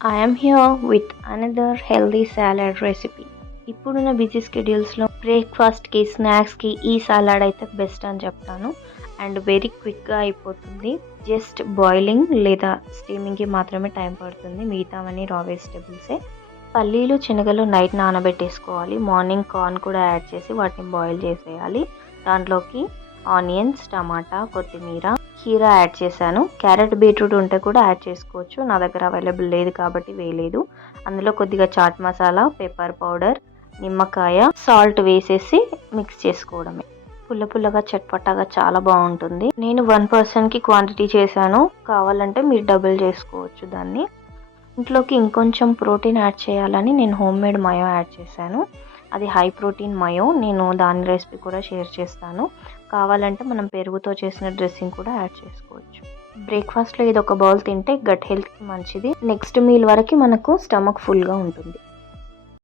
I am here with another healthy salad recipe. ఇప్పుడున్న busy స్కెడ్యూల్స్లో బ్రేక్ఫాస్ట్కి స్నాక్స్కి ఈ సలాడ్ అయితే బెస్ట్ అని చెప్తాను. అండ్ వెరీ క్విక్గా అయిపోతుంది. జస్ట్ బాయిలింగ్ లేదా స్టీమింగ్కి మాత్రమే టైం పడుతుంది. మిగతావన్నీ రా వెజిటేబుల్సే. పల్లీలు శనగలు నైట్ నానబెట్టేసుకోవాలి. మార్నింగ్ కార్న్ కూడా యాడ్ చేసి వాటిని బాయిల్ చేసేయాలి. దాంట్లోకి ఆనియన్స్, టమాటా, కొత్తిమీర, కీరా యాడ్ చేశాను. క్యారెట్, బీట్రూట్ ఉంటే కూడా యాడ్ చేసుకోవచ్చు. నా దగ్గర అవైలబుల్ లేదు కాబట్టి వేయలేదు. అందులో కొద్దిగా చాట్ మసాలా, పెప్పర్ పౌడర్, నిమ్మకాయ, సాల్ట్ వేసేసి మిక్స్ చేసుకోవడమే. పుల్ల పుల్లగా చట్పటాగా చాలా బాగుంటుంది. నేను 1 పర్సన్కి క్వాంటిటీ చేశాను. కావాలంటే మీరు డబుల్ చేసుకోవచ్చు దాన్ని. ఇంట్లోకి ఇంకొంచెం ప్రోటీన్ యాడ్ చేయాలని నేను హోమ్ మేడ్ మయో యాడ్ చేశాను. అది హై ప్రోటీన్ మయో. నేను దాని రెసిపీ కూడా షేర్ చేస్తాను. కావాలంటే మనం పెరుగుతో చేసిన డ్రెస్సింగ్ కూడా యాడ్ చేసుకోవచ్చు. బ్రేక్ఫాస్ట్లో ఇది ఒక బౌల్ తింటే గట్ హెల్త్కి మంచిది. నెక్స్ట్ మీల్ వరకు మనకు స్టమక్ ఫుల్గా ఉంటుంది.